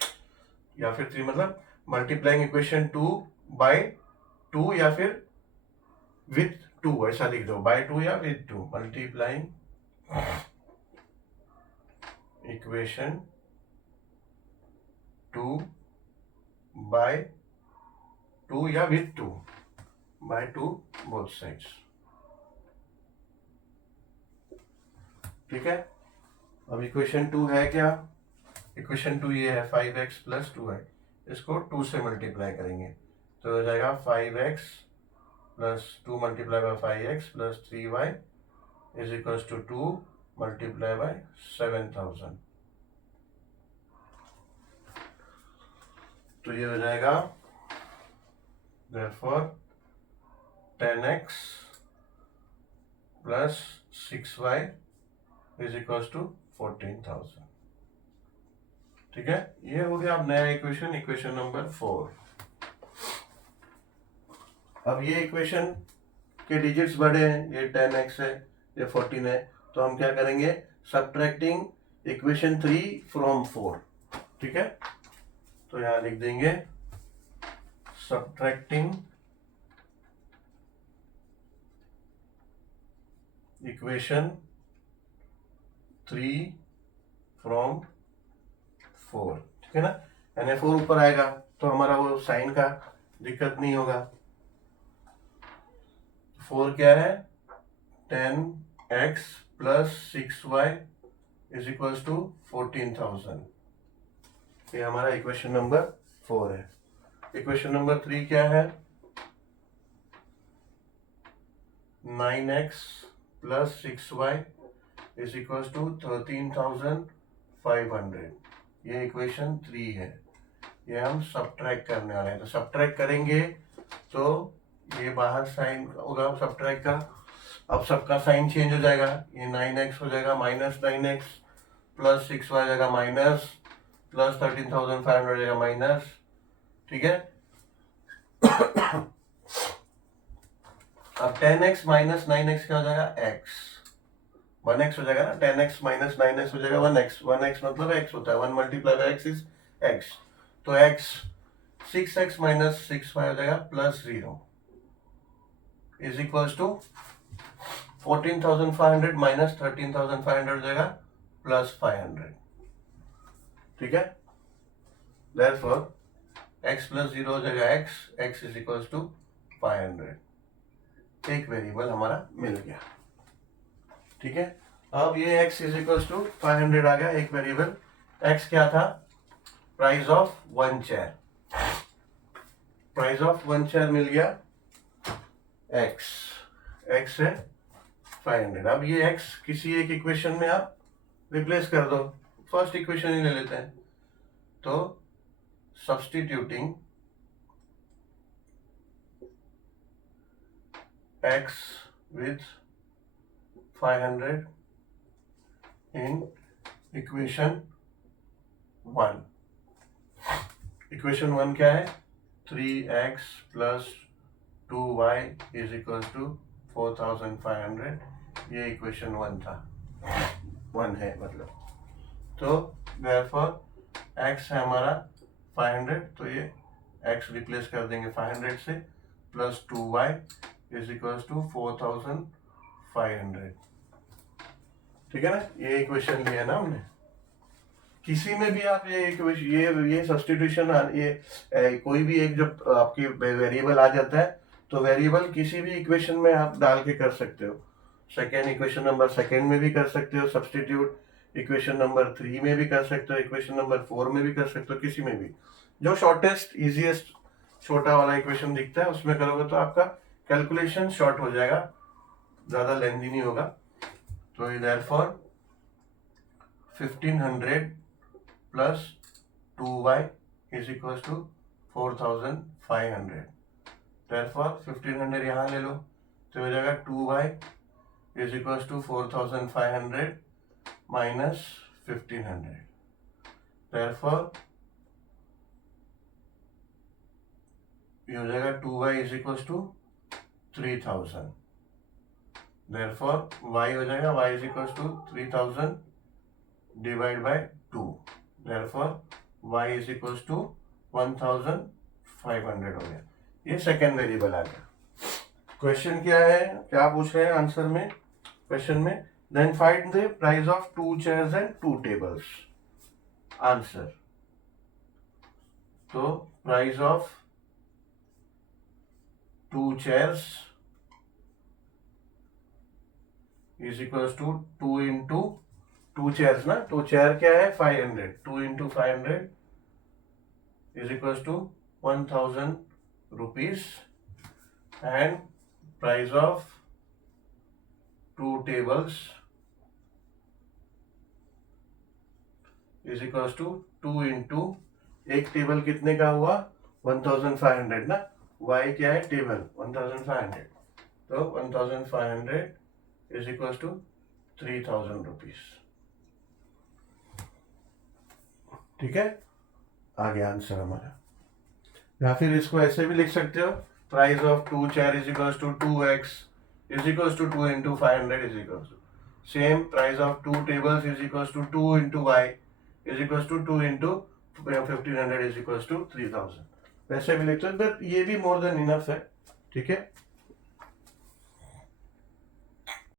या फिर 3 मतलब मल्टीप्लाइंग इक्वेशन 2 बाय 2 या फिर विथ 2, ऐसा लिख दो, बाय 2 या विथ 2। मल्टीप्लाइंग इक्वेशन 2 बाय 2 या विथ 2 बाय 2 बोथ साइड्स। ठीक है, अब इक्वेशन 2 है क्या, इक्वेशन 2 ये है 5x प्लस 2y, इसको 2 से मल्टीप्लाई करेंगे तो हो जाएगा 5x plus 2 multiply by 5x plus 3y is equals to 2 multiply by 7000। तो ये हो जाएगा therefore 10x plus 6y is equals to 14000। ठीक है, ये हो गया अब नया इक्वेशन, इक्वेशन नंबर 4। अब ये इक्वेशन के डिजिट्स बड़े हैं, ये 10x है, ये 14 है, तो हम क्या करेंगे, सब्ट्रैक्टिंग इक्वेशन 3 फ्रॉम 4। ठीक है, तो यहां लिख देंगे सब्ट्रैक्टिंग इक्वेशन 3 फ्रॉम 4। ठीक है ना, यानी 4 ऊपर आएगा तो हमारा वो साइन का दिक्कत नहीं होगा। 4 क्या है, 10x plus 6y is equals to 14000। ये हमारा इक्वेशन नंबर 4 है। इक्वेशन नंबर 3 क्या है, 9x plus 6y is equals to 13500। ये इक्वेशन 3 है, ये हम सब्ट्रैक्ट करने वाले हैं। तो सब्ट्रैक्ट करेंगे तो ये बाहर साइन होगा सब्ट्रैक्ट का, अब सबका साइन चेंज हो जाएगा, ये 9x हो जाएगा माइनस 9x प्लस 6y हो जाएगा माइनस प्लस 13500 हो जाएगा माइनस। ठीक है, अब 10x माइनस 9x क्या हो जाएगा, x 1x हो जाएगा ना, 10x माइनस 9x हो जाएगा 1x, 1x मतलब x होता है, 1 multiply by x is x, तो x 6x माइनस 6y हो जाएगा plus 0 is equals to 14500 minus 13500 हो जाएगा प्लस 500। ठीक है, therefore x प्लस 0 हो जाएगा x इज इक्वल्स टू 500। एक वेरिएबल हमारा मिल गया। ठीक है, अब ये x इज इक्वल्स टू 500 आ गया एक वेरिएबल। x क्या था, price of 1 chair, price of 1 chair मिल गया x है 500। अब ये x किसी एक इक्वेशन में आप रिप्लेस कर दो, फर्स्ट इक्वेशन ही ले लेते हैं, तो substituting x with 500 in equation 1। Equation 1 क्या है? 3x plus 2y is equal to 4500। ये इक्वेशन 1 था, 1 है मतलब। तो therefore x है हमारा 500, तो ये x रिप्लेस कर देंगे 500 से, plus 2y is equal to 4500। ठीक है ना? ये इक्वेशन लिया ना हमने। किसी में भी आप ये इक्वेशन, ये सब्स्टिट्यूशन, ये कोई भी एक जब आपकी वेरिएबल आ जाता है तो वेरिएबल किसी भी इक्वेशन में आप डाल के कर सकते हो। सेकेंड इक्वेशन नंबर सेकेंड में भी कर सकते हो सब्स्टिट्यूट, इक्वेशन नंबर 3 में भी कर सकते हो, इक्वेशन नंबर 4 में भी कर सकते हो, किसी में भी जो शॉर्टेस्ट इजीएस्ट छोटा वाला इक्वेशन दिखता है उसमें करोगे तो आपका कैलकुलेशन शॉर्ट हो जाएगा, ज्यादा लेंथी नहीं होगा। तो therefore 1500 plus 2y is equal to 4500। therefore 1500 यहाँ ले लो तो हो जाएगा 2y is equal to 4500 minus 1500। therefore ये हो जाएगा 2y is equal to 3000। therefore y हो जाएगा y is equal to 3000 divide by 2। therefore y is equal to 1500 हो गया। ये सेकेंड वेरिएबल आ गया। क्वेश्चन क्या है, क्या पूछ रहे हैं आंसर में, क्वेश्चन में then find the price of 2 chairs and 2 tables. Answer, तो price of 2 chairs is equal to 2 into 2 chairs ना, तो चेयर क्या है 500, 2 into 500 is equal to 1000 rupees, and price of 2 tables is equal to 2 into, एक table कितने का हुआ 1500 ना, y क्या है टेबल 1500, तो 1500 इज इक्वल टू 3000 रुपीज। ठीक है, आ गया आंसर हमारा। या फिर इसको ऐसे भी लिख सकते हो, price of 2 chair is equal to 2x is equal to 2 into 500 is equal to same price of 2 tables is equal to 2 into y is equal to 2 into 1500 is equal to 3000। वैसे भी लिखते हो, बट ये भी more than enough है। ठीक है।